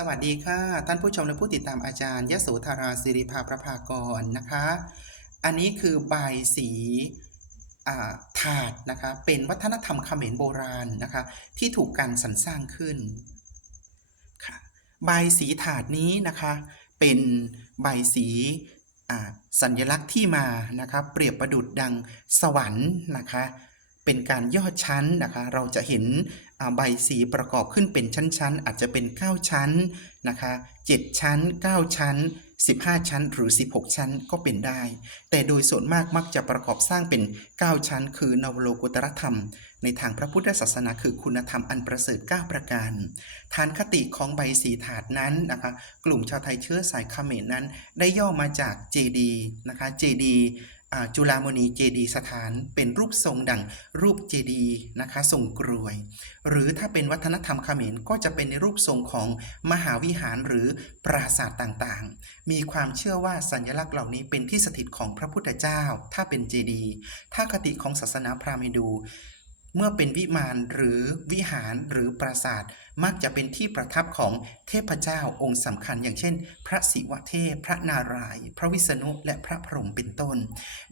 สวัสดีค่ะ ท่านผู้ชมและผู้ติดตามอาจารย์ยโสธราสิริภาประภากรนะคะ อันนี้คือใบสีถาดนะคะเป็นวัฒนธรรมเขมรโบราณนะคะที่ถูกการสรรสร้างขึ้นค่ะใบสีถาดนี้นะคะเป็นใบสีสัญลักษณ์ที่มานะคะเปรียบประดุดดังสวรรค์นะคะ เป็นการย่อชั้นนะคะ เราจะเห็นใบสีประกอบขึ้นเป็นชั้นๆ อาจจะเป็น 9 ชั้นนะคะ7ชั้น 9 ชั้น 15 ชั้นหรือ 16 ชั้นก็เป็นได้ แต่โดยส่วนมากมักจะประกอบสร้างเป็น 9 ชั้น คือนวโลกุตรธรรม ในทางพระพุทธศาสนาคือคุณธรรมอันประเสริฐ 9 ประการ ฐานคติของใบสีถาดนั้นนะคะกลุ่มชาวไทยเชื้อสายเขมรนั้น ได้ย่อมาจากเจดีนะคะเจดีจุฬามณีเจดีสถานเป็นรูปทรงดังรูปเจดีนะคะทรงกรวย หรือถ้าเป็นวัฒนธรรมเขมรก็จะเป็นในรูปทรงของมหาวิหารหรือปราสาทต่างๆ มีความเชื่อว่าสัญลักษณ์เหล่านี้เป็นที่สถิตของพระพุทธเจ้า ถ้าเป็นเจดี ถ้าคติของศาสนาพราหมณ์ฮินดู เมื่อเป็นวิมานหรือวิหารหรือปราสาท มักจะเป็นที่ประทับของเทพเจ้าองค์สำคัญ อย่างเช่น พระศิวะเทพ พระนารายณ์พระวิษณุและพระพรหมเป็นต้น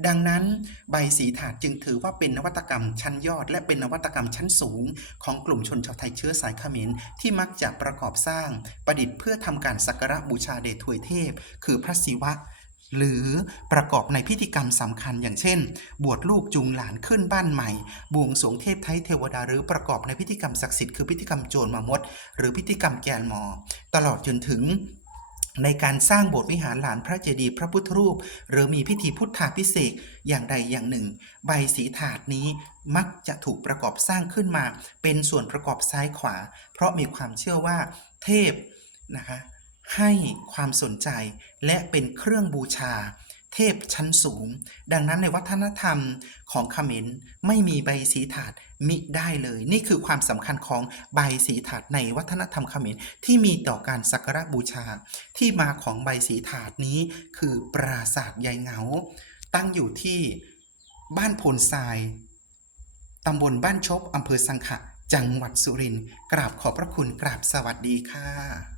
ดังนั้นใบสีถาดจึงถือว่าเป็นนวัตกรรมชั้นยอด และเป็นนวัตกรรมชั้นสูง ของกลุ่มชนชาวไทยเชื้อสายเขมรที่มักจะประกอบสร้าง ประดิษฐ์เพื่อทำการสักการะบูชาเดชถวยเทพ คือพระศิวะ หรือประกอบในพิธีกรรมสำคัญอย่างเช่น บวชลูกจูงหลานขึ้นบ้านใหม่ บวงสรวงเทพไทยเทวดา หรือประกอบในพิธีกรรมศักดิ์สิทธิ์คือพิธีกรรมโจรมามด หรือพิธีกรรมแกนหมอ ตลอดจนถึงในการสร้างโบสถ์วิหารหลานพระเจดีย์พระพุทธรูป หรือมีพิธีพุทธาพิเศษอย่างใดอย่างหนึ่ง ใบสีถาดนี้มักจะถูกประกอบสร้างขึ้นมา เป็นส่วนประกอบซ้ายขวา เพราะมีความเชื่อว่าเทพนะคะ ให้ความสนใจและเป็นเครื่องบูชา เทพชั้นสูง ดังนั้นในวัฒนธรรมของเขมรไม่มีใบสีถาดมิได้เลย นี่คือความสำคัญของใบสีถาดในวัฒนธรรมเขมรที่มีต่อการสักการะบูชา ที่มาของใบสีถาดนี้คือปราสาทยายเหงา ตั้งอยู่ที่บ้านโพนทรายตำบลบ้านชบอำเภอสังขะ จังหวัดสุรินทร์กราบขอบพระคุณกราบสวัสดีค่ะ